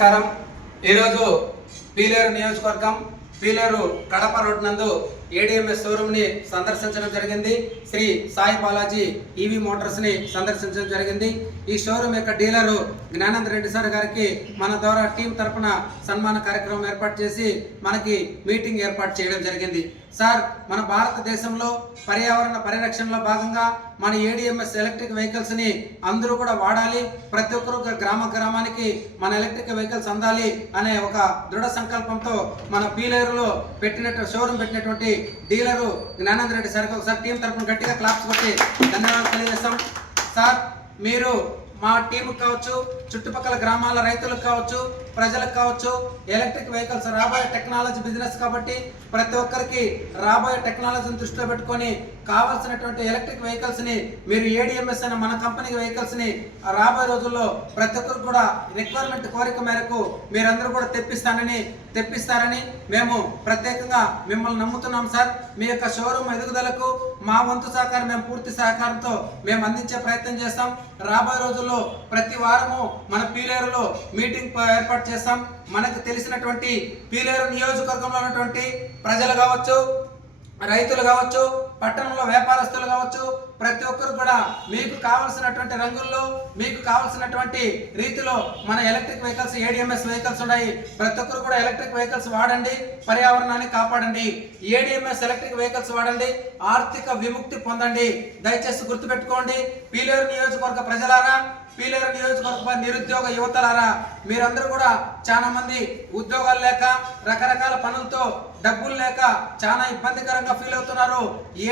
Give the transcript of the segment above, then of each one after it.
నమస్కారం। ఈరోజు పీలేరు నియోజకవర్గం పీలేరు కడప రోడ్ నందు ఏడీఎంఎస్ షోరూమ్ ని సందర్శించడం జరిగింది। శ్రీ సాయి బాలాజీ ఈవీ మోటార్స్ ని సందర్శించడం జరిగింది। ఈ షోరూమ్ యొక్క డీలర్ జ్ఞానంద రెడ్డి సార్ గారికి మన ద్వారా టీం తరపున సన్మాన కార్యక్రమం ఏర్పాటు చేసి మనకి మీటింగ్ ఏర్పాటు చేయడం జరిగింది। సార్, మన భారతదేశంలో పర్యావరణ పరిరక్షణలో భాగంగా మన ఏడీఎంఎస్ ఎలక్ట్రిక్ వెహికల్స్ ని అందరూ కూడా వాడాలి, ప్రతి ఒక్కరు గ్రామానికి మన ఎలక్ట్రిక్ వెహికల్స్ అందాలి అనే ఒక దృఢ సంకల్పంతో మన పీలేరులో షోరూమ్ పెట్టినటువంటి డీలరు జ్ఞానంద రెడ్డి సార్కి ఒకసారి టీం తరపున గట్టిగా క్లాప్స్ కొట్టి ధన్యవాదాలు తెలియజేస్తాం। సార్, మీరు మా టీంకి కావచ్చు, చుట్టుపక్కల గ్రామాల రైతులకు కావచ్చు, ప్రజలకు కావచ్చు, ఎలక్ట్రిక్ వెహికల్స్ రాబోయే టెక్నాలజీ బిజినెస్ కాబట్టి ప్రతి ఒక్కరికి రాబోయే టెక్నాలజీని దృష్టిలో పెట్టుకొని కావాల్సినటువంటి ఎలక్ట్రిక్ వెహికల్స్ ని మీరు ఏడీఎంఎస్ అనే మన కంపెనీ వెహికల్స్ ని రాబోయే రోజుల్లో ప్రతి ఒక్కరికి కూడా రిక్వైర్మెంట్ కోరిక మేరకు మీరందరూ కూడా తెప్పిస్తారని మేము ప్రత్యేకంగా మిమ్మల్ని నమ్ముతున్నాం సార్। మీ యొక్క షోరూమ్ ఎదుగుదలకు మా వంతు సహకారం మేము పూర్తి సహకారంతో మేము అందించే ప్రయత్నం చేస్తాం। రాబోయే రోజుల్లో ప్రతి వారము మన పీలేరులో మీటింగ్ ఏర్పాటు చేస్తాం। మనకు తెలిసినటువంటి పీలేరు నియోజకవర్గంలో ఉన్నటువంటి ప్రజలు కావచ్చు, రైతులు కావచ్చు, పట్టణంలో వ్యాపారస్తులు కావచ్చు, ప్రతి ఒక్కరు కూడా మీకు కావాల్సినటువంటి రంగుల్లో మీకు కావాల్సినటువంటి రీతిలో మన ఎలక్ట్రిక్ వెహికల్స్ ఏడీఎంఎస్ వెహికల్స్ ఉన్నాయి। ప్రతి ఒక్కరు కూడా ఎలక్ట్రిక్ వెహికల్స్ వాడండి, పర్యావరణాన్ని కాపాడండి, ఏడీఎంఎస్ ఎలక్ట్రిక్ వెహికల్స్ వాడండి, ఆర్థిక విముక్తి పొందండి। దయచేసి గుర్తుపెట్టుకోండి, పీలేరు నియోజకవర్గ ప్రజలారా, పీలేరు నియోజకవర్గ నిరుద్యోగ యువతలారా, మీరందరూ కూడా చాలా మంది ఉద్యోగాలు లేక రకరకాల పనులతో డబ్బులు లేక చాలా ఇబ్బందికరంగా ఫీల్ అవుతున్నారు।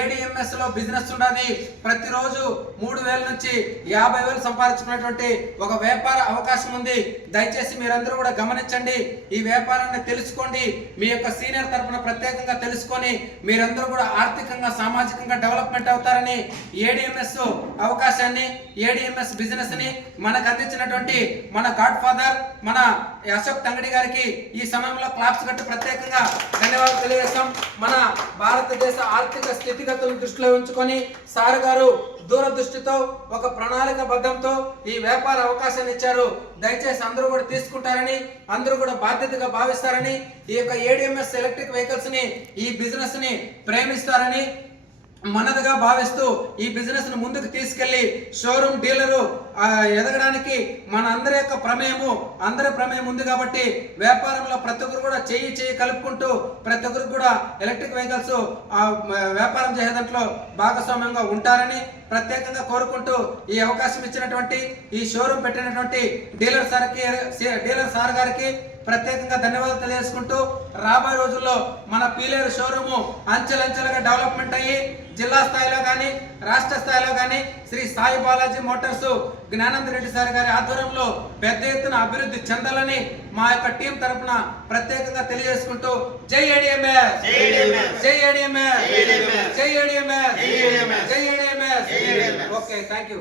ఏడీఎంఎస్ లో బిజినెస్ ఉండదు, ప్రతిరోజు 3,000 నుంచి 50,000 సంపాదించుకునేటువంటి ఒక వ్యాపార అవకాశం ఉంది। దయచేసి మీరందరూ కూడా గమనించండి, ఈ వ్యాపారాన్ని తెలుసుకోండి, మీ యొక్క సీనియర్ తరపున ప్రత్యేకంగా తెలుసుకొని మీరందరూ కూడా ఆర్థికంగా సామాజికంగా డెవలప్మెంట్ అవుతారని ఏడీఎంఎస్ అవకాశాన్ని, ఏడీఎంఎస్ బిజినెస్ ని మనకు అందించినటువంటి మన గాడ్ ఫాదర్ మన అశోక్ తంగడి గారికి ఈ సమయంలో క్లాప్స్ కట్టి ప్రత్యేకంగా ధన్యవాదాలు తెలియజేస్తాం। మన భారతదేశ ఆర్థిక స్థితిగతులను దృష్టిలో ఉంచుకొని సార్ గారు దూరదృష్టితో ఒక ప్రణాళిక బద్ధంతో ఈ వ్యాపార అవకాశాన్ని ఇచ్చారు। దయచేసి అందరూ కూడా తీసుకుంటారని, అందరూ కూడా బాధ్యతగా భావిస్తారని, ఈ యొక్క ఏడీఎంఎస్ ఎలక్ట్రిక్ వెహికల్స్ ని, ఈ బిజినెస్ ని ప్రేమిస్తారని మనదిగా భావిస్తూ ఈ బిజినెస్ ను ముందుకు తీసుకెళ్లి షోరూమ్ డీలరు ఎదగడానికి మన అందరి యొక్క అందరి ప్రమేయం ఉంది కాబట్టి వ్యాపారంలో ప్రతి ఒక్కరు కూడా చేయి కలుపుకుంటూ ప్రతి ఒక్కరికి కూడా ఎలక్ట్రిక్ వెహికల్స్ వ్యాపారం చేసే దాంట్లో భాగస్వామ్యంగా ఉంటారని ప్రత్యేకంగా కోరుకుంటూ ఈ అవకాశం ఇచ్చినటువంటి, ఈ షోరూమ్ పెట్టినటువంటి డీలర్ సార్ గారికి ప్రత్యేకంగా ధన్యవాదాలు తెలియజేసుకుంటూ రాబోయే రోజుల్లో మన పీలేరు షోరూము అంచెలంచెలుగా డెవలప్మెంట్ అయ్యి జిల్లా స్థాయిలో కానీ రాష్ట్ర స్థాయిలో కానీ శ్రీ సాయి బాలాజీ మోటార్స్ జ్ఞానంద రెడ్డి సార్ గారి ఆధ్వర్యంలో పెద్ద ఎత్తున అభివృద్ధి చెందాలని మా యొక్క టీం తరపున ప్రత్యేకంగా తెలియజేసుకుంటూ జై ఏడీఎంఎస్, జై ఏడీఎంఎస్, జై ఏడీఎంఎస్, జై ఏడీఎంఎస్। Okay, thank you.